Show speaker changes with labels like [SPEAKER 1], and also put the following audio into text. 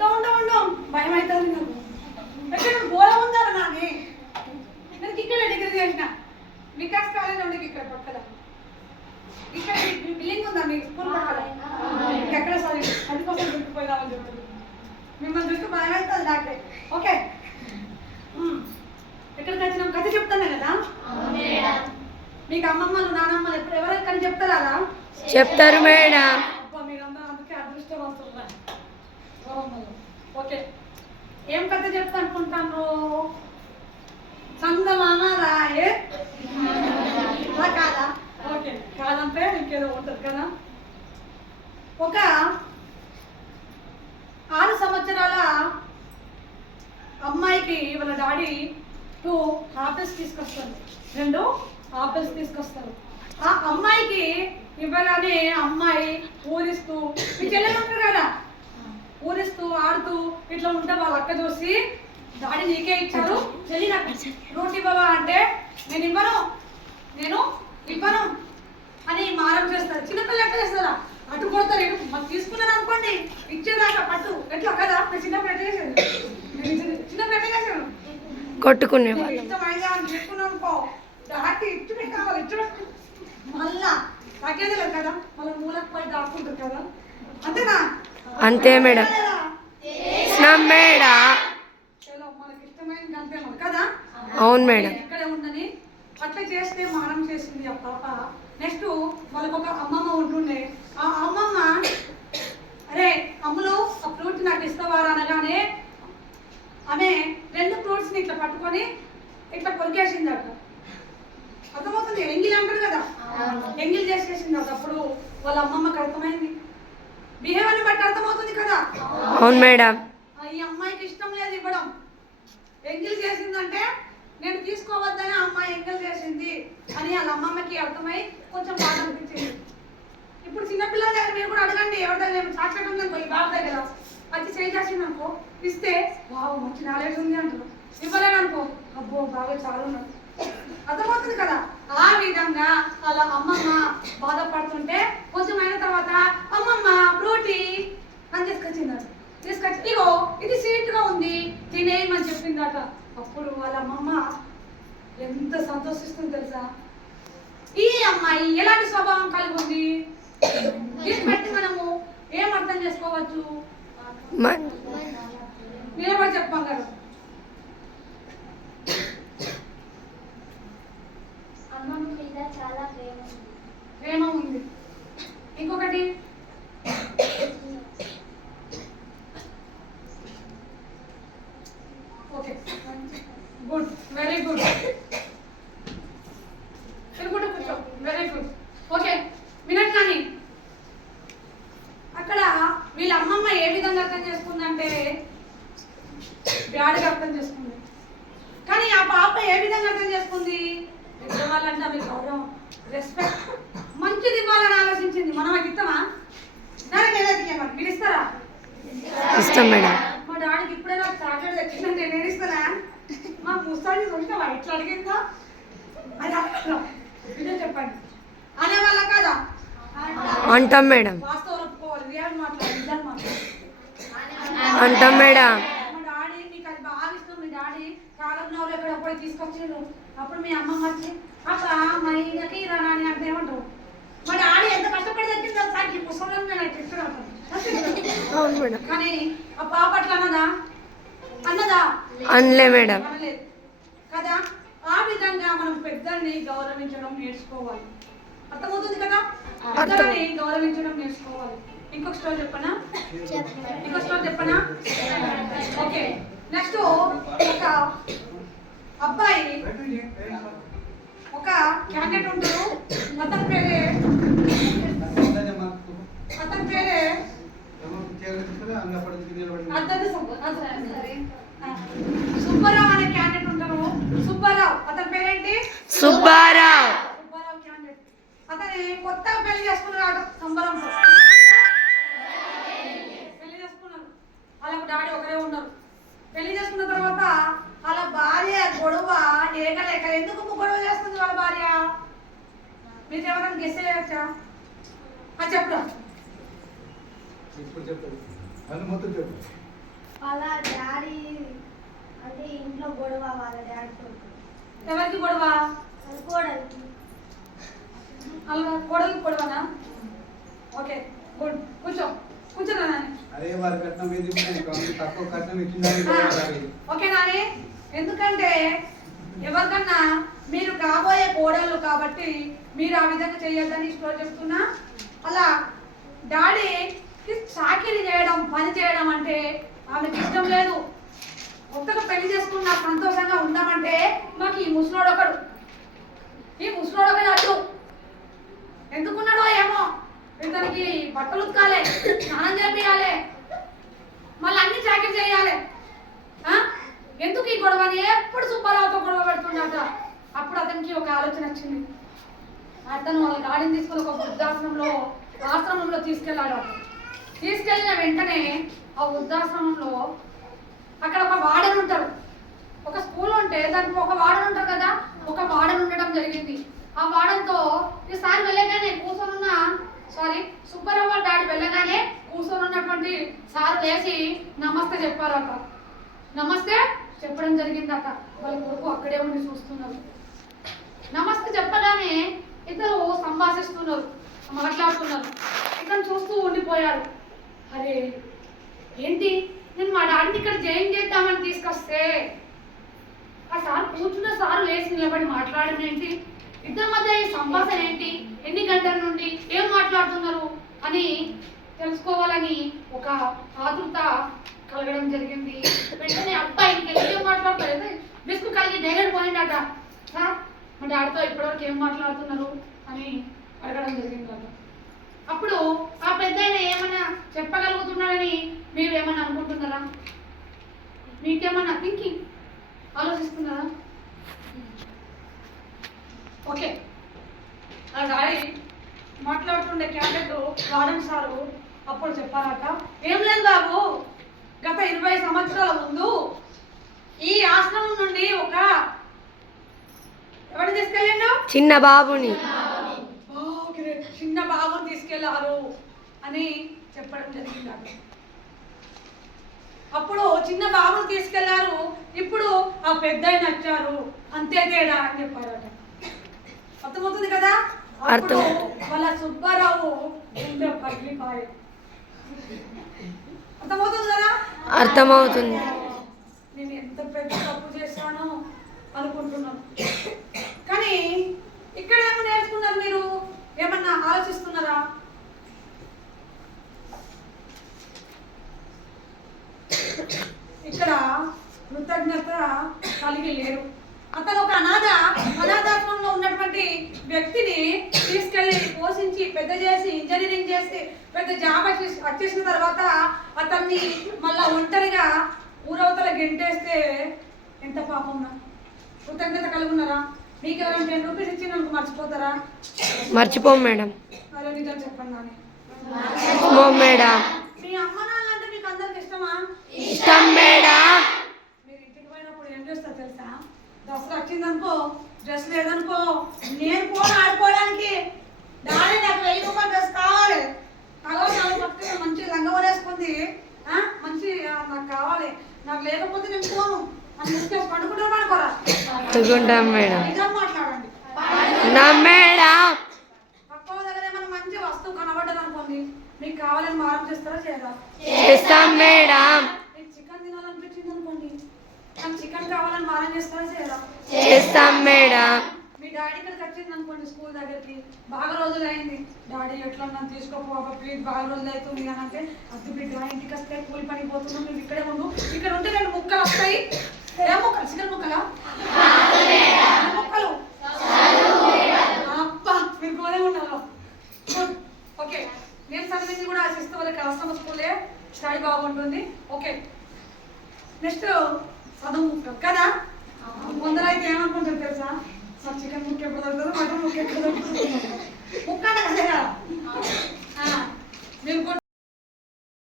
[SPEAKER 1] Down down down భయం అవుతుంది నాకు. ఎక్కడ గోళ ఉందారా నాని నేను ఇక్కడ డిగ్రీ చేసిన? వికాస్ కాలేజ్ ఇక్కడ పక్కన. ఇక్కడ మీ బిల్డింగ్ ఉందా మీ స్కూల్ పక్కన? ఎక్కడ సారీ? అందుకోసం చెప్తుంది మిమ్మల్ని చూస్తే భయం అవుతుంది నాకే. ఓకే. ఎక్కడికి వచ్చినాం? కథ చెప్తాను కదా? మీకు అమ్మమ్మలు నానమ్మలు ఎప్పుడు ఎవరెక్కడ చెప్తారా
[SPEAKER 2] చెప్తారు మేడం.
[SPEAKER 1] ఓకే. ఏం కథ చెప్తా అనుకుంటాను? చందమామ రాయే అలా కాదా? ఓకే. కాదంటే ఇంకేదో ఉంటుంది కదా? ఒక ఆరు సంవత్సరాల అమ్మాయికి వాళ్ళ డాడీ టూ ఆపిల్స్ తీసుకొస్తారు. రెండు ఆపిల్స్ తీసుకొస్తారు. ఆ అమ్మాయికి ఇవ్వగానే అమ్మాయి ఊరిస్తూ మీ ఉంటారు కదా ఊరిస్తూ ఆడుతూ ఇట్లా ఉంటే వాళ్ళ అక్క చూసి డాడీ నీకే ఇచ్చారు చెల్లి నాకు రోటీ ఇవ్వవా అంటే నేను ఇవ్వను నేను ఇవ్వను అని మారం చేస్తారు. చిన్నపిల్లలు ఎట్లా చేస్తారా? అటు కొడతారు ఇటు మరి తీసుకున్నారు అనుకోండి ఇచ్చేదాకా పట్టు. ఎట్లా కదా? నేను చిన్నప్పుడు ఎట్లా చేశాను నేను చిన్న- చిన్నప్పుడు ఎట్లా చేశాను
[SPEAKER 2] కొట్టుకునే
[SPEAKER 1] ఇష్టమైందా అని చెప్పుకున్నాను అనుకో. డాక్టర్ ఇచ్చుడే కావాలి ఇచ్చుడే. మళ్ళా తగ్గేది లేదు కదా? మళ్ళీ మూలకు పై దాక్కుంటారు కదా? అంతేనా?
[SPEAKER 2] అంతే మేడం. మేడం? అవును మేడం.
[SPEAKER 1] అట్లా చేస్తే మారం చేసింది ఆ పాప. నెక్స్ట్ వాళ్ళకి ఒక అమ్మమ్మ ఉంటుండే. ఆ అమ్మమ్మ అరే అమ్ములు ఆ ఫ్రూట్ నాకు ఇస్తావారా అనగానే ఆమె రెండు ఫ్రూట్స్ని ఇట్లా పట్టుకొని ఇట్లా కొరికేసింది అట అర్థమవుతుంది? ఎంగిల్ అంటారు కదా? ఎంగిల్ చేసేసింది అప్పుడు. వాళ్ళ అమ్మమ్మకి అర్థమైంది. బిహేవియర్ని బట్టి అర్థమవుతుంది కదా?
[SPEAKER 2] అవును మేడం.
[SPEAKER 1] ఈ అమ్మాయికి ఇష్టం లేదు ఇవ్వడం. ఎంగిల్ చేసిందంటే నేను తీసుకోవద్దని అమ్మాయి ఎంగిల్ చేసింది అని వాళ్ళ అమ్మమ్మకి అర్థమై కొంచెం బాధ అనిపించింది ఇప్పుడు చిన్నపిల్లల దగ్గర మీరు కూడా అడగండి ఎవరి దగ్గర చాక్లెట్ ఉంది అనుకో ఈ బాబు దగ్గర వచ్చి చేయి చేసింది అనుకో. ఇస్తే వావ్ మంచి నాలెడ్జ్ ఉంది అంటారు. ఇవ్వలేను అనుకో. అబ్బో బాగా చాలా ఉన్నది అర్థమవుతుంది కదా? ఆ విధంగా వాళ్ళ అమ్మమ్మ బాధపడుతుంటే కొంచెం అయిన తర్వాత తీసుకొచ్చిందట. తీసుకొచ్చి ఇగో ఇది స్వీట్గా ఉంది తినేయమని చెప్పిందట. అప్పుడు వాళ్ళ అమ్మమ్మ ఎంత సంతోషిస్తుంది తెలుసా? ఈ అమ్మాయి ఎలాంటి స్వభావం కలిగి ఉంది? దీన్ని బట్టి మనము ఏం అర్థం చేసుకోవచ్చు? నిలబడి చెప్పాం కదా.
[SPEAKER 3] అమ్మమ్మ మీద చాలా ప్రేమ ఉంది.
[SPEAKER 1] ప్రేమ ఉంది. ఇంకొకటి ఓకే గుడ్ వెరీ గుడ్. తిరుగుడు కూర్చో వెరీ గుడ్. ఓకే వినట్ కానీ అక్కడ వీళ్ళ అమ్మమ్మ ఏ విధంగా అర్థం చేసుకుందంటే బ్యాడ్గా అర్థం చేసుకుంది. కానీ ఆ పాప ఏ విధంగా అర్థం చేసుకుంది? పెద్దవాళ్ళంటే ఆమె గౌరవం రెస్పెక్ట్ మంచిది ఇవ్వాలని ఆలోచించింది. మనం అది ఇస్తామా? దానికి ఏదైతే ఇవ్వమని మీరు ఇస్తారా?
[SPEAKER 2] మేడం.
[SPEAKER 1] మా డాడీకి ఇప్పుడే నాకు చాక్లెట్ తెచ్చిందంటే నేను ఇస్తానా? మా ముస్తాడి చూసినావా ఎట్లా అడిగిందా? అది అక్కడ. ఇదే చెప్పండి. అనేవాళ్ళ కాదా?
[SPEAKER 2] అంటాం మేడం.
[SPEAKER 1] వాస్తవం ఒప్పుకోవాలి. మాట్లాడాలి నిజాలు మాట్లాడాలి
[SPEAKER 2] అంటాం మేడం.
[SPEAKER 1] మా డాడీ మీకు అది బాగా ఇష్టం. మీ డాడీ కాలంలో ఎక్కడ పోయి తీసుకొచ్చిండ్రు అప్పుడు మీ అమ్మమ్మ వచ్చి అక్క మా ఈయనకి రానా అని అంటే ఏమంటారు మా డాడీ ఎంత కష్టపడి తెచ్చిందో సార్ ఈ పుస్తకంలో నేను అట్లా ఇస్తాను అంటారు. అంతే కదా?
[SPEAKER 2] అవును మేడం.
[SPEAKER 1] కానీ ఆ పాప అట్లా అన్నదా? అన్నదా?
[SPEAKER 2] అనలే మేడం.
[SPEAKER 1] కదా? ఆ విధంగా మనం పెద్దల్ని గౌరవించడం నేర్చుకోవాలి. అర్థమవుతుంది కదా? పెద్దల్ని గౌరవించడం నేర్చుకోవాలి. ఇంకొక స్టోరీ చెప్పనా? ఇంకొక స్టోరీ చెప్పనా? ఓకే. నెక్స్ట్ ఒక అబ్బాయి ఒక క్యాండిడేట్ ఉంటారు. అతని పేరే అతని పేరే అద్దె సుబ్బ- అద్దె- ఆ. సుబ్బారావు అనే క్యాండిడేట్ ఉంటారు సుబ్బారావు అతని పేరేంటి
[SPEAKER 2] సుబ్బారావు
[SPEAKER 1] సుబ్బారావు క్యాండిడేట్ అతని కొత్తగా పెళ్ళి చేసుకున్నాడు సంబరంతో. పెళ్ళి చేసుకున్నారు. వాళ్ళకు డాడీ ఒకరే ఉన్నారు. పెళ్ళి చేసుకున్న తర్వాత వాళ్ళ భార్య గొడవ ఏకలేక ఎందుకు గొడవ చేస్తుంది వాళ్ళ భార్య? మీరు ఎవరైనా గెస్ చేయవచ్చా అది చెప్పురా
[SPEAKER 4] ఇప్పుడు చెప్పు. అని మొత్తం చెప్పు.
[SPEAKER 3] వాళ్ళ డాడీ అంటే ఇంట్లో గొడవ వాళ్ళ డాడీతో
[SPEAKER 1] ఎవరికి గొడవ?
[SPEAKER 3] కోడలికి.
[SPEAKER 1] అలా గొడవనా ఓకే గుడ్. కూర్చో. కూర్చో నాని.
[SPEAKER 4] అదే వారి కట్నం ఏది ఇవ్వడానికి తక్కువ కట్నం ఇచ్చిందని గొడవపడాలి.
[SPEAKER 1] ఓకే నాని. ఎందుకంటే ఎవరికన్నా మీరు కాబోయే కోడళ్ళు కాబట్టి మీరు ఆ విధంగా చేయొద్దని స్టోర్ చెప్తున్నా. అలా డాడీకి చాకిరీ చేయడం పని చేయడం అంటే ఆమెకి ఇష్టం లేదు. కొత్తగా పెళ్ళి చేసుకున్న సంతోషంగా ఉందామంటే మాకు ఈ ముసలోడు ఒకడు ఈ ముసలోడు ఒకడు అడ్డు ఎందుకున్నాడో ఏమో? ఇతనికి బట్టలు ఉతకాలి స్నానం చేపియాలి మళ్ళీ అన్ని జాకెట్ చేయాలి. ఎందుకు ఈ గొడవని? ఎప్పుడు సుబ్బారావుతో గొడవ పెడుతున్నాట అప్పుడు అతనికి ఒక ఆలోచన వచ్చింది. అతను వాళ్ళ గాడిని తీసుకొని ఒక వృద్ధాశ్రమంలో ఆశ్రమంలో తీసుకెళ్ళాడు తీసుకెళ్ళిన వెంటనే ఆ వృద్ధాశ్రమంలో అక్కడ ఒక వాడని ఉంటారు ఒక స్కూల్ ఉంటే దానికి ఒక వాడని ఉంటారు కదా? ఒక వాడని ఉండడం జరిగింది. ఆ వార్డెన్తో ఈసారి వెళ్ళగానే కూర్చొనున్న సారీ సుబ్బారావు వాళ్ళ డాడీ వెళ్ళగానే కూర్చొని ఉన్నటువంటి సార్ లేచి నమస్తే చెప్పారట. నమస్తే? చెప్పడం జరిగిందట. వాళ్ళ కొడుకు అక్కడే ఉండి చూస్తున్నారు. నమస్తే చెప్పగానే ఇద్దరు సంభాషిస్తున్నారు మాట్లాడుతున్నారు. ఇతను చూస్తూ ఉండిపోయారు అరే ఏంటి? నేను మా డాడీని ఇక్కడ జాయిన్ చేద్దామని తీసుకొస్తే ఆ సార్ కూర్చున్న సార్ లేచి నిలబడి మాట్లాడడం ఏంటి? ఇద్దరి మధ్య ఈ సంభాషణ ఏంటి? ఎన్ని గంటల నుండి ఏం మాట్లాడుతున్నారు అని తెలుసుకోవాలని ఒక ఆతృత కలగడం జరిగింది. వెంటనే అబ్బాయి ఇంకెళ్ళి ఏం మాట్లాడతారు బిస్కు కలిగి డైరెక్ట్ పోయిందట సార్ మా డాడీతో ఇప్పటివరకు ఏం మాట్లాడుతున్నారు? అని అడగడం జరిగింది అట. అప్పుడు ఆ పెద్ద ఏమైనా చెప్పగలుగుతున్నాడని మీరు ఏమైనా అనుకుంటున్నారా? మీకేమన్నా థింకింగ్ ఆలోచిస్తున్నారా? ఓకే. ఆ డాడీ మాట్లాడుతుండే క్యాబినెట్ వార్డెన్ సారు అప్పుడు చెప్పారట ఏం లేదు బాబు గత ఇరవై సంవత్సరాల ముందు ఈ ఆశ్రమం నుండి ఒక ఎవరు తీసుకెళ్ళిండు?
[SPEAKER 2] చిన్న బాబుని.
[SPEAKER 1] చిన్న బాబుని తీసుకెళ్ళారు అని చెప్పడం జరిగిందట అప్పుడు చిన్న బాబుని తీసుకెళ్ళారు ఇప్పుడు ఆ పెద్ద వచ్చారు అంతే తేడా అని చెప్పారట. అర్థమవుతుంది కదా?
[SPEAKER 2] అర్థం.
[SPEAKER 1] వాళ్ళ సుబ్బారావు అర్థమవుతుంది కదా?
[SPEAKER 2] అర్థమవుతుంది.
[SPEAKER 1] నేను ఎంత పెద్ద తప్పు చేశానో అనుకుంటున్నాను. కానీ ఇక్కడ ఏమో నేర్చుకున్నారు మీరు? ఏమన్నా ఆలోచిస్తున్నారా ఇక్కడ కృతజ్ఞత కలిగి లేరు అతను ఒక అనాథ అనాథాశ్రమంలో ఉన్నటువంటి వ్యక్తిని తీసుకెళ్ళి పోషించి పెద్ద చేసి ఇంజనీరింగ్ చేసి పెద్ద జాబ్ వచ్చేసి- వచ్చేసిన తర్వాత అతన్ని మళ్ళా ఒంటరిగా ఊరవతల గెంటేస్తే ఎంత పాపం కృతజ్ఞత కలిగి ఉన్నారా మీకు ఎవరైనా టెన్ రూపీస్ ఇచ్చి నాకు మర్చిపోతారా?
[SPEAKER 2] మర్చిపోం మేడం.
[SPEAKER 1] నిజం చెప్పండి
[SPEAKER 2] మేడం.
[SPEAKER 1] మీ అమ్మ నాన్న అంటే మీకు అందరికి ఇష్టమా
[SPEAKER 2] ఇష్టం మేడం
[SPEAKER 1] మీరు ఇంటికి పోయినప్పుడు ఏం చేస్తా తెలుసా దసరా వచ్చిందనుకో డ్రెస్ లేదనుకో నేను పోను ఆడుకోవడానికి డాడీ నాకు వెయ్యి రూపాయలు డ్రెస్ కావాలి అగో నాకు పక్కన మంచి లంగా వేసుకుంది ఆ, మంచి ఆ, నాకు కావాలి నాకు లేకపోతే నేను పోను అని తీసుకెళ్ళి పండుకుంటారు పడుకోరా
[SPEAKER 2] పట్టుకుంటాం మేడం. నా మేడం
[SPEAKER 1] మీకు కావాలని మారం చేస్తారా చేయరా?
[SPEAKER 2] చేస్తాం మేడం.
[SPEAKER 1] మీకు చికెన్ తినాలనిపించింది అనుకోండి నాకు చికెన్ కావాలని మారం చేస్తారా చేయరా?
[SPEAKER 2] చేస్తాం మేడం.
[SPEAKER 1] మీ డాడీ ఇక్కడికి వచ్చింది అనుకోండి స్కూల్ దగ్గరికి బాగా రోజులు అయింది. డాడీ ఎట్లా నన్ను తీసుకోపో ప్లీజ్ బాగా రోజులు అవుతుంది అని అంటే అద్దు బిడ్డ ఇంటికి వస్తే కూలి పని పోతున్నాం నువ్వు ఇక్కడే ఉండు. ఇక్కడ ఉంటే రెండు ముక్కలు వస్తాయి. ఏ మొక్కలు చికెన్ ముక్కలా? ఏ ముక్కలు. అబ్బా మీరు కూడా ఉన్నారు. ఓకే నేను చదివింది కూడా ఆశిస్తూ వాళ్ళకి ఆశ్రమ స్కూలే స్టడీ బాగుంటుంది. ఓకే నెక్స్ట్ చదువు ముక్క కదా? కొందరైతే ఏమనుకుంటారు తెలుసా? సార్ చికెన్ ముక్క ఎప్పుడు దొరుకుతుంది మటన్ ముక్క ఎప్పుడు దొరుకుతుంది? ముక్క అంటే కదా? ఆ, మీరు